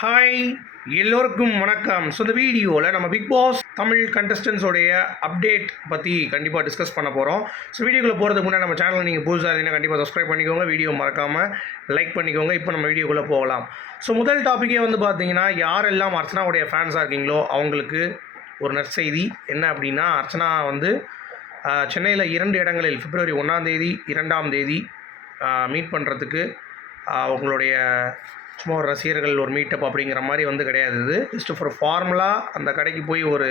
Hi எல்லோருக்கும் வணக்கம். So இந்த வீடியோவில் நம்ம பிக் பாஸ் தமிழ் கண்டஸ்டன்ஸோடைய அப்டேட் பற்றி கண்டிப்பாக டிஸ்கஸ் பண்ண போகிறோம் ஸோ வீடியோக்குள்ளே போகிறதுக்கு முன்னாடி நம்ம சேனல் நீங்கள் புதுசாக இருந்தீங்கன்னா கண்டிப்பாக சப்ஸ்கிரைப் பண்ணிக்கோங்க. வீடியோ மறக்காமல் லைக் பண்ணிக்கோங்க. இப்போ நம்ம வீடியோக்குள்ளே போகலாம். ஸோ முதல் டாப்பிக்கே வந்து பார்த்தீங்கன்னா யாரெல்லாம் அர்ச்சனாவுடைய ஃபேன்ஸாக இருக்கீங்களோ அவங்களுக்கு ஒரு நற்செய்தி. என்ன அப்படின்னா அர்ச்சனா வந்து சென்னையில் இரண்டு இடங்களில் பிப்ரவரி ஒன்றாம் தேதி இரண்டாம் தேதி மீட் பண்ணுறதுக்கு அவங்களுடைய சும்மா ஒரு ரசிகர்கள் ஒரு மீட்டப் அப்படிங்கிற மாதிரி வந்து கிடையாது இது. ஜஸ்ட் ஃபார் ஃபார்முலா அந்த கடைக்கு போய் ஒரு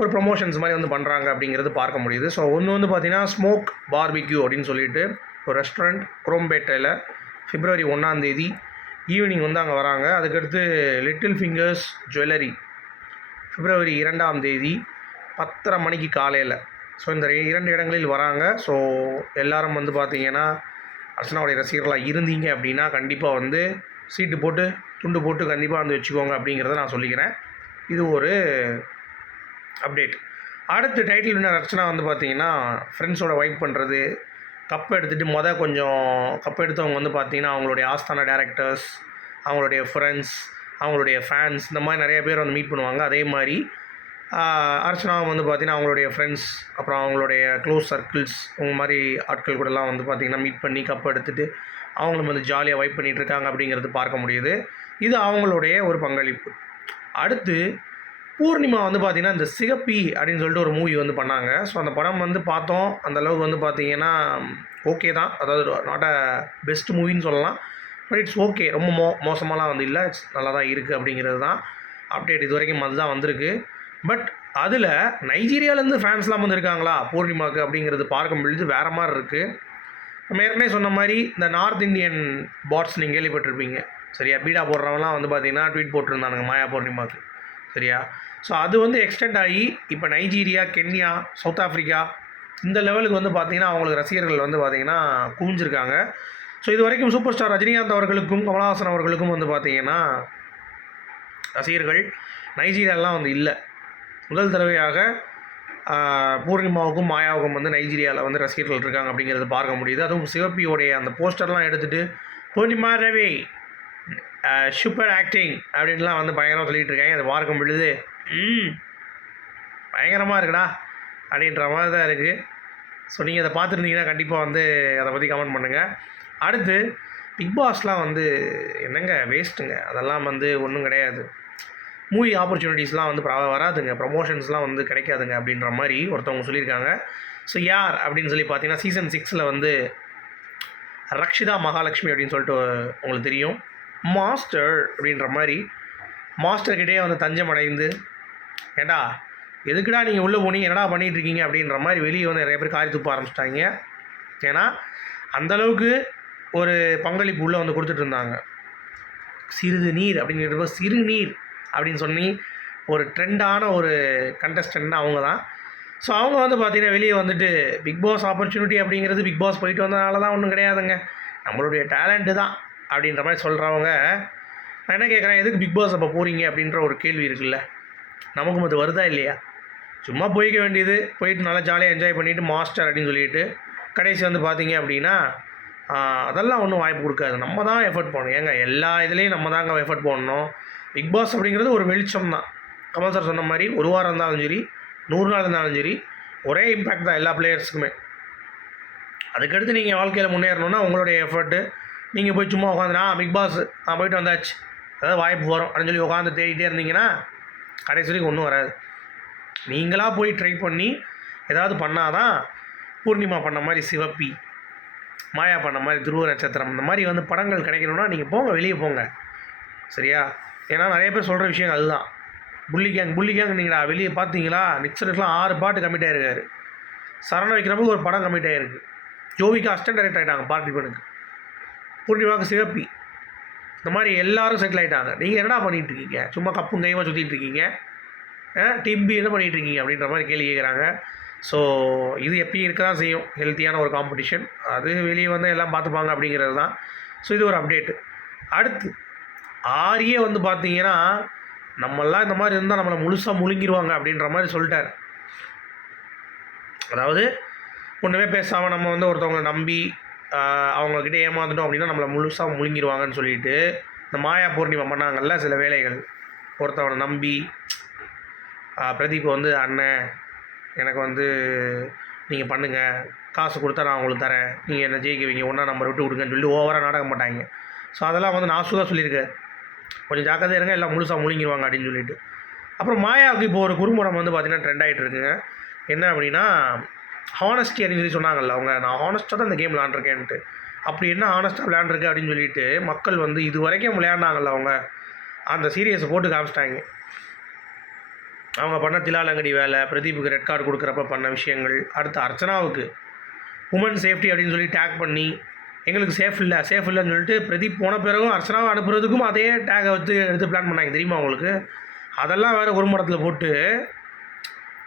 ஒரு ப்ரொமோஷன்ஸ் மாதிரி வந்து பண்ணுறாங்க அப்படிங்கிறது பார்க்க முடியுது. ஸோ ஒன்று வந்து பார்த்தீங்கன்னா ஸ்மோக் பார்பிக்யூ அப்படின்னு சொல்லிட்டு ஒரு ரெஸ்டாரண்ட் குரோம்பேட்டையில் ஃபிப்ரவரி ஒன்றாந்தேதி ஈவினிங் வந்து அங்கே வராங்க. அதுக்கடுத்து லிட்டில் ஃபிங்கர்ஸ் ஜுவல்லரி பிப்ரவரி இரண்டாம் தேதி பத்தரை மணிக்கு காலையில். ஸோ இந்த இரண்டு இடங்களில் வராங்க. ஸோ எல்லோரும் வந்து பார்த்தீங்கன்னா அர்ச்சனாவுடைய ரசிகர்களாக இருந்தீங்க அப்படின்னா கண்டிப்பாக வந்து சீட்டு போட்டு துண்டு போட்டு கண்டிப்பாக வந்து வச்சுக்கோங்க அப்படிங்கிறத நான் சொல்லிக்கிறேன். இது ஒரு அப்டேட் அடுத்து டைட்டில் வின்னர் அர்ச்சனா வந்து பார்த்தீங்கன்னா ஃப்ரெண்ட்ஸோட வைப் பண்ணுறது கப் எடுத்துகிட்டு மொதல் கொஞ்சம் கப் எடுத்தவங்க வந்து பார்த்திங்கன்னா அவங்களுடைய ஆஸ்தான டேரக்டர்ஸ் அவங்களுடைய ஃப்ரெண்ட்ஸ் அவங்களுடைய ஃபேன்ஸ் இந்த மாதிரி நிறைய பேர் வந்து மீட் பண்ணுவாங்க. அதே மாதிரி அர்ச்சனாவும் வந்து பார்த்திங்கன்னா அவங்களுடைய ஃப்ரெண்ட்ஸ் அப்புறம் அவங்களுடைய க்ளோஸ் சர்க்கிள்ஸ் உங்க மாதிரி ஆட்கள் கூடலாம் வந்து பார்த்திங்கன்னா மீட் பண்ணி கப் எடுத்துகிட்டு அவங்களும் வந்து ஜாலியாக வைப் பண்ணிகிட்ருக்காங்க அப்படிங்கிறது பார்க்க முடியுது. இது அவங்களுடைய ஒரு பங்களிப்பு. அடுத்து பூர்ணிமா வந்து பார்த்திங்கன்னா இந்த சிகப்பி அப்படின்னு சொல்லிட்டு ஒரு மூவி வந்து பண்ணாங்க. ஸோ அந்த படம் வந்து பார்த்தோம். அந்தளவுக்கு வந்து பார்த்தீங்கன்னா ஓகே தான். அதாவது நாட் அ பெஸ்ட் மூவின்னு சொல்லலாம். பட் இட்ஸ் ஓகே ரொம்ப மோ மோசமாலாம் வந்து இல்லை. இட்ஸ் நல்லா தான் இருக்குது அப்படிங்கிறது தான். அப்டேட் இது வரைக்கும் அதுதான் வந்திருக்கு. பட் அதில் நைஜீரியாவிலேருந்து ஃபேன்ஸ்லாம் வந்து இருக்காங்களா பூர்ணிமாவுக்கு அப்படிங்கிறது பார்க்கும் பொழுது வேறு மாதிரி இருக்குது நம்ம ஏற்கனவே சொன்ன மாதிரி இந்த நார்த் இந்தியன் பாட்ஸ் நீங்கள் கேள்விப்பட்டிருப்பீங்க. சரியா? பீடா போடுறவங்களாம் வந்து பார்த்தீங்கன்னா ட்வீட் போட்டிருந்தானுங்க மாயா பூர்ணிமாவுக்கு சரியா? ஸோ அது வந்து எக்ஸ்டெண்ட் ஆகி இப்போ நைஜீரியா கென்யா சவுத் ஆஃப்ரிக்கா இந்த லெவலுக்கு வந்து பார்த்திங்கன்னா அவங்களுக்கு ரசிகர்கள் வந்து பார்த்திங்கன்னா குவிஞ்சிருக்காங்க. ஸோ இது வரைக்கும் சூப்பர் ஸ்டார் ரஜினிகாந்த் அவர்களுக்கும் கமலஹாசன் அவர்களுக்கும் வந்து பார்த்திங்கன்னா ரசிகர்கள் நைஜீரியாலாம் வந்து இல்லை. முதல் தடவையாக பூர்ணிமாவுக்கும் மாயாவுக்கும் வந்து நைஜீரியாவில் வந்து ரசிகர்கள் இருக்காங்க அப்படிங்கிறது பார்க்க முடியுது. அதுவும் சிவப்பியோடைய அந்த போஸ்டர்லாம் எடுத்துகிட்டு பூர்ணிமா ரவி சூப்பர் ஆக்டிங் அப்படின்லாம் வந்து பயங்கரமாக சொல்லிகிட்டு இருக்காங்க. அதை பார்க்க முடியுது ம் பயங்கரமாக இருக்குடா அப்படின்ற மாதிரி தான் இருக்குது ஸோ நீங்கள் அதை பார்த்துருந்தீங்கன்னா கண்டிப்பாக வந்து அதை பற்றி கமெண்ட் பண்ணுங்கள் அடுத்து பிக் பாஸ்லாம் வந்து என்னங்க வேஸ்ட்டுங்க அதெல்லாம் வந்து ஒன்றும் கிடையாது. மூவி ஆப்பர்ச்சுனிட்டிஸ்லாம் வந்து வராதுங்க. ப்ரமோஷன்ஸ்லாம் வந்து கிடைக்காதுங்க அப்படின்ற மாதிரி ஒருத்தவங்க சொல்லியிருக்காங்க. ஸோ யார்? அப்படின்னு சொல்லி பார்த்தீங்கன்னா சீசன் சிக்ஸில் வந்து ரக்ஷிதா மகாலட்சுமி அப்படின்னு சொல்லிட்டு உங்களுக்கு தெரியும். மாஸ்டர் அப்படின்ற மாதிரி மாஸ்டர்கிட்டே வந்து தஞ்சம் அடைந்து ஏண்டா எதுக்குடா நீங்கள் உள்ளே போனீங்க? என்னடா பண்ணிட்டு இருக்கீங்க அப்படின்ற மாதிரி வெளியே வந்து நிறைய பேர் காரி துப்ப ஆரம்பிச்சிட்டாங்க. ஏன்னா அந்தளவுக்கு ஒரு பங்களிப்பு உள்ளே வந்து கொடுத்துட்டு இருந்தாங்க. சிறிது நீர் அப்படிங்கிறப்ப சிறு நீர் அப்படின்னு சொல்லி ஒரு ட்ரெண்டான ஒரு கண்டஸ்டன்ட் அவங்க தான் ஸோ அவங்க வந்து பார்த்தீங்கன்னா வெளியே வந்துட்டு பிக் பாஸ் ஆப்பர்ச்சுனிட்டி அப்படிங்கிறது பிக் பாஸ் போயிட்டு வந்தனால தான் ஒன்றும் கிடையாதுங்க. நம்மளுடைய டேலண்ட்டு தான் அப்படின்ற மாதிரி சொல்கிறவங்க நான் என்ன கேட்குறேன் எதுக்கு பிக் பாஸ் அப்போ போகிறீங்க அப்படின்ற ஒரு கேள்வி இருக்குல்ல. நமக்கும் அது வருதா இல்லையா? சும்மா போய்க்க வேண்டியது போயிட்டு நல்லா ஜாலியாக என்ஜாய் பண்ணிவிட்டு மாஸ்டர் அப்படின்னு சொல்லிட்டு கடைசி வந்து பார்த்தீங்க அப்படின்னா அதெல்லாம் ஒன்றும் வாய்ப்பு கொடுக்காது. நம்ம தான் எஃபர்ட் போடணும். ஏங்க எல்லா இதுலேயும் நம்ம தாங்க எஃபர்ட் போடணும். பிக் பாஸ் அப்படிங்கிறது ஒரு வெளிச்சம் தான் கமல் சார் சொன்ன மாதிரி ஒரு வாரம் இருந்தாலும் சரி நூறு நாள் இருந்தாலும் சரி ஒரே இம்பேக்ட் தான் எல்லா பிளேயர்ஸுக்குமே அதுக்கடுத்து நீங்கள் வாழ்க்கையில் முன்னேறணும்னா உங்களுடைய எஃபர்ட்டு நீங்கள் போய் சும்மா உட்காந்துனா பிக் பாஸ் நான் போயிட்டு வந்தாச்சு. அதாவது வாய்ப்பு வரும். அப்படின்னு சொல்லி உட்காந்து தேடிட்டே இருந்தீங்கன்னா கடைசி வரைக்கும் ஒன்றும் வராது. நீங்களாக போய் ட்ரை பண்ணி ஏதாவது பண்ணாதான் பூர்ணிமா பண்ண மாதிரி சிவப்பி மாயா பண்ண மாதிரி துருவ நட்சத்திரம் இந்த மாதிரி வந்து படங்கள் கிடைக்கணும்னா நீங்கள் போங்க வெளியே போங்க. சரியா? ஏன்னா நிறைய பேர் சொல்கிற விஷயம் அதுதான். புள்ளி கேங் புள்ளி கேங் நீங்களா? வெளியே பார்த்தீங்களா? நிச்சருக்குலாம் ஆறு பாட்டு கமிட் ஆகிருக்காரு சரண வைக்கிறப்போ ஒரு படம் கமிட் ஆகிருக்கு ஜோவிக்கு அஸ்டன் டைரக்டர் ஆகிட்டாங்க பார்ட்டிபனுக்கு பூர்ணிமாவுக்கு சிவப்பி இந்த மாதிரி எல்லாரும் செட்டில் ஆகிட்டாங்க நீங்கள் என்னடா பண்ணிகிட்டு இருக்கீங்க? சும்மா கப்பும் கைமாக சுற்றிட்டு இருக்கீங்க? டிம்பி என்ன பண்ணிகிட்டு இருக்கீங்க? அப்படின்ற மாதிரி கேள்வி கேட்குறாங்க ஸோ இது எப்பயும் இருக்க தான் செய்யும் ஹெல்த்தியான ஒரு காம்படிஷன் அது வெளியே வந்து எல்லாம் பார்த்துப்பாங்க அப்படிங்கிறது தான் ஸோ இது ஒரு அப்டேட்டு அடுத்து ஆரியே வந்து பார்த்தீங்கன்னா நம்மெல்லாம் இந்த மாதிரி இருந்தால் நம்மளை முழுசாக முழுங்கிடுவாங்க அப்படின்ற மாதிரி சொல்லிட்டார். அதாவது ஒன்றுமே பேசாமல் நம்ம வந்து ஒருத்தவங்களை நம்பி அவங்கக்கிட்ட ஏமாந்துட்டோம் அப்படின்னா நம்மளை முழுசாக முழுங்கிடுவாங்கன்னு சொல்லிட்டு இந்த மாயா பூர்ணிமா பண்ணாங்கல்ல சில வேலைகள். ஒருத்தவனை நம்பி பிரதீப் வந்து அண்ணன் எனக்கு வந்து நீங்கள் பண்ணுங்கள் காசு கொடுத்தா நான் உங்களுக்கு தரேன். நீங்கள் என்ன ஜெயிக்க வைங்க. ஒன்றா நம்பர் விட்டு கொடுங்கன்னு சொல்லி ஓவராக நாடகம் மாட்டாங்க ஸோ அதெல்லாம் வந்து நான் சுதா சொல்லியிருக்கேன் கொஞ்சம் ஜாக்கிரதையா இருங்க எல்லாம் முழுசாக முழுங்கிடுவாங்க அப்படின்னு சொல்லிட்டு. அப்புறம் மாயாவுக்கு இப்போ ஒரு குறும்படம் வந்து பார்த்தீங்கன்னா ட்ரெண்ட் ஆகிட்டு இருக்குங்க. என்ன அப்படின்னா ஹானஸ்டி அப்படின்னு சொல்லி சொன்னாங்கல்ல அவங்க. நான் ஹானஸ்ட்டாக தான் இந்த கேம் விளாண்டுருக்கேன்ட்டு அப்படி என்ன ஹானஸ்ட்டாக விளையாண்டுருக்கு அப்படின்னு சொல்லிட்டு மக்கள் வந்து இது வரைக்கும் விளையாண்டாங்கல்ல அவங்க. அந்த சீரியஸை போட்டு காமிச்சிட்டாங்க. அவங்க பண்ண திலாலங்கடி வேலை பிரதீப்புக்கு ரெட் கார்டு கொடுக்குறப்ப பண்ண விஷயங்கள் அடுத்து அர்ச்சனாவுக்கு உமன் சேஃப்டி அப்படின்னு சொல்லி டேக் பண்ணி எங்களுக்கு சேஃப் இல்லை சேஃப் இல்லைன்னு சொல்லிட்டு பிரதீப் போன பிறகும் அர்ச்சனாவை அனுப்புறதுக்கும் அதே டேகை வச்சு எடுத்து பிளான் பண்ணாங்க. தெரியுமா உங்களுக்கு? அதெல்லாம் வேறு ஒரு மடத்தில் போட்டு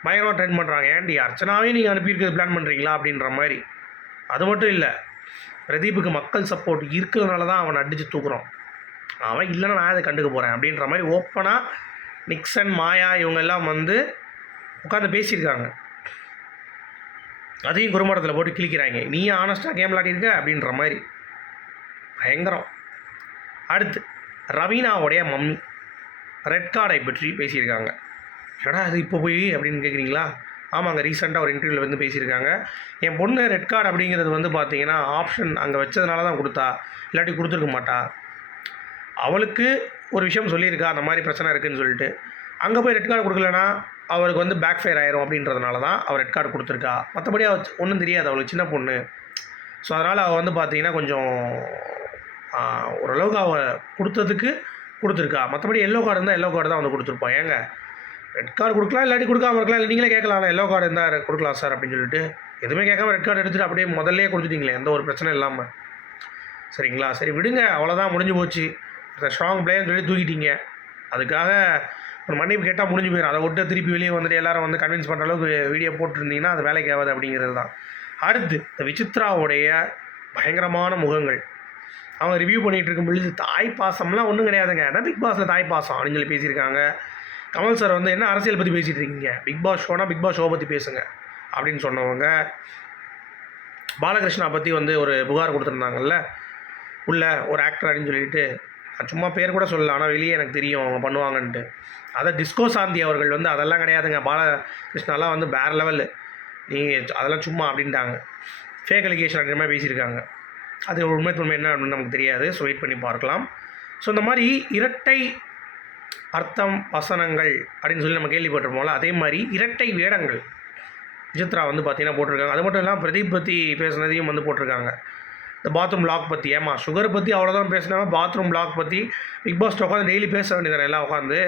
பயங்கரமாக ட்ரெயின் பண்ணுறாங்க ஏன்டி அர்ச்சனாவே நீங்கள் அனுப்பியிருக்கிறது பிளான் பண்ணுறீங்களா அப்படின்ற மாதிரி. அது மட்டும் இல்லை பிரதீப்புக்கு மக்கள் சப்போர்ட் இருக்கிறதுனால தான் அவனை அடித்து தூக்குறோம். அவன் இல்லைன்னா நான் அதை கண்டுக்க போகிறேன் அப்படின்ற மாதிரி ஓப்பனாக நிக்சன் மாயா இவங்க எல்லாம் வந்து உட்காந்து பேசியிருக்காங்க. அதையும் குறும்படத்தில் போட்டு கிழிக்கிறாங்க. நீ ஆனஸ்ட்டாக கேம் விளாடிருக்க அப்படின்ற மாதிரி. பயங்கரம். அடுத்து ரவீனாவுடைய மம்மி. ரெட் கார்டை பற்றி பேசியிருக்காங்க. என்னடா அது இப்போ போய்? அப்படின்னு கேட்குறீங்களா ஆமாங்க ரீசெண்டாக ஒரு இன்டர்வியூவில் வந்து பேசியிருக்காங்க. என் பொண்ணு ரெட் கார்டு அப்படிங்கிறது வந்து பார்த்தீங்கன்னா ஆப்ஷன் அங்கே வச்சதுனால தான் கொடுத்தா. இல்லாட்டி கொடுத்துருக்க மாட்டா. அவளுக்கு ஒரு விஷயம் சொல்லியிருக்கா அந்த மாதிரி பிரச்சனை இருக்குதுன்னு சொல்லிட்டு. அங்கே போய் ரெட் கார்டு கொடுக்கலனா அவருக்கு வந்து பேக் ஃபயர் ஆயிரும் அப்படின்றதுனால தான் அவள் ரெட் கார்டு கொடுத்துருக்கா. மற்றபடி அவள் ஒன்றும் தெரியாது. அவளுக்கு சின்ன பொண்ணு. ஸோ அதனால் அவள் வந்து பார்த்தீங்கன்னா கொஞ்சம் ஓரளவுக்கு அவள் கொடுத்ததுக்கு கொடுத்துருக்கா. மற்றபடி எல்லோ கார்டு இருந்தால் எல்லோ கார்டு தான் வந்து கொடுத்துருப்போம் ஏங்க? ரெட் கார்டு கொடுக்கலாம் இல்லாட்டி கொடுக்காம இருக்கலாம். இல்லை நீங்களே கேட்கலாம். எல்லோ கார்டு இருந்தால் கொடுக்கலாம் சார் அப்படின்னு சொல்லிட்டு எதுவுமே கேட்காம ரெட் கார்டு எடுத்துகிட்டு அப்படியே முதல்லே கொடுத்துட்டீங்களே எந்த ஒரு பிரச்சனையும் இல்லாமல் சரிங்களா? சரி விடுங்க. அவ்வளோதான் முடிஞ்சு போச்சு. ஸ்ட்ராங் பிளேயர்னு சொல்லி தூக்கிட்டீங்க. அதுக்காக ஒரு மன்னிப்பு கேட்டால் முடிஞ்சு போயிடும் அதை விட்டு திருப்பி வெளியே வந்துட்டு எல்லாரும் வந்து கன்வின்ஸ் பண்ணுற அளவுக்கு வீடியோ போட்டிருந்தீங்கன்னா அது வேலைக்கு ஆகாது அப்படிங்கிறது தான். அடுத்து இந்த விசித்ராவுடைய பயங்கரமான முகங்கள். அவங்க ரிவ்யூ பண்ணிகிட்டு இருக்கும் பொழுது தாய் பாசம்லாம் ஒன்றும் கிடையாதுங்க. என்ன பிக் பாஸில் தாய் பாசம் அப்படின்னு சொல்லி பேசியிருக்காங்க. கமல் சார் வந்து என்ன அரசியல் பற்றி பேசிகிட்டு இருக்கீங்க? பிக் பாஸ் ஷோனா பிக் பாஸ் ஷோ பற்றி பேசுங்க அப்படின்னு சொன்னவங்க. பாலகிருஷ்ணா பற்றி வந்து ஒரு புகார் கொடுத்துருந்தாங்கல்ல. உள்ள ஒரு ஆக்டர் அப்படின்னு சொல்லிட்டு நான் சும்மா பேர் கூட சொல்லல ஆனால் வெளியே எனக்கு தெரியும் அவங்க பண்ணுவாங்கன்ட்டு. அதை டிஸ்கோ சாந்தி அவர்கள் வந்து அதெல்லாம் கிடையாதுங்க. பாலகிருஷ்ணாலாம் வந்து வேறு லெவலு நீ அதெல்லாம் சும்மா அப்படின்ட்டாங்க. ஃபேக் அலிகேஷன் அப்படின்ற மாதிரி பேசியிருக்காங்க. அது உண்மை உண்மை என்ன அப்படின்னு நமக்கு தெரியாது. ஸோ வெயிட் பண்ணி பார்க்கலாம். ஸோ இந்த மாதிரி இரட்டை அர்த்தம் வசனங்கள் அப்படின்னு சொல்லி நம்ம கேள்விப்பட்டிருப்போம்ல அதே மாதிரி இரட்டை வேடங்கள். விசித்ரா வந்து பார்த்தீங்கன்னா போட்டிருக்காங்க. அது மட்டும் இல்லாமல் பிரதீப் பற்றி பேசுனதையும் வந்து போட்டிருக்காங்க. இந்த பாத்ரூம் லாக் பற்றி ஏமா சுகர் பற்றி அவ்வளோதான் பேசினாம பாத்ரூம் லாக் பற்றி பிக் பாஸ் உட்காந்து டெய்லி பேச வேண்டியதானே எல்லாம் உட்காந்து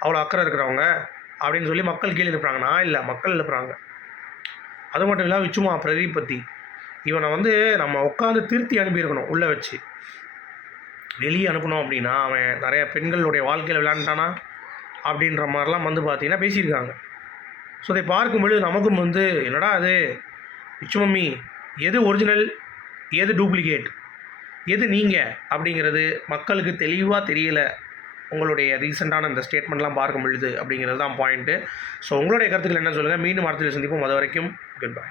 அவ்வளோ அக்கறை இருக்கிறவங்க அப்படின்னு சொல்லி மக்கள் கீழே எழுப்புறாங்க நான் இல்லை மக்கள் எழுப்புறாங்க அது மட்டும் இல்லாமல் விச்சுமா பிரதீப் பற்றி இவனை வந்து நம்ம உட்காந்து திருத்தி அனுப்பியிருக்கணும் உள்ளே வச்சு. வெளியே அனுப்பணும் அப்படின்னா அவன் நிறைய பெண்களுடைய வாழ்க்கையில் விளையாண்டானா அப்படின்ற மாதிரிலாம் வந்து பார்த்தீங்கன்னா பேசியிருக்காங்க. ஸோ இதை பார்க்கும்பொழுது நமக்கும் வந்து என்னடா அது விச்சு மம்மி எது ஒரிஜினல் எது டூப்ளிகேட் எது நீங்கள் அப்படிங்கிறது மக்களுக்கு தெளிவாக தெரியல. உங்களுடைய ரீசெண்டான இந்த ஸ்டேட்மெண்ட்லாம் பார்க்கும் பொழுது அப்படிங்கிறது தான் பாயிண்ட்டு ஸோ உங்களுடைய கருத்துக்கள் என்ன சொல்லுங்கள் மீண்டும் அடுத்த சந்திப்போம். அது வரைக்கும் குட் பை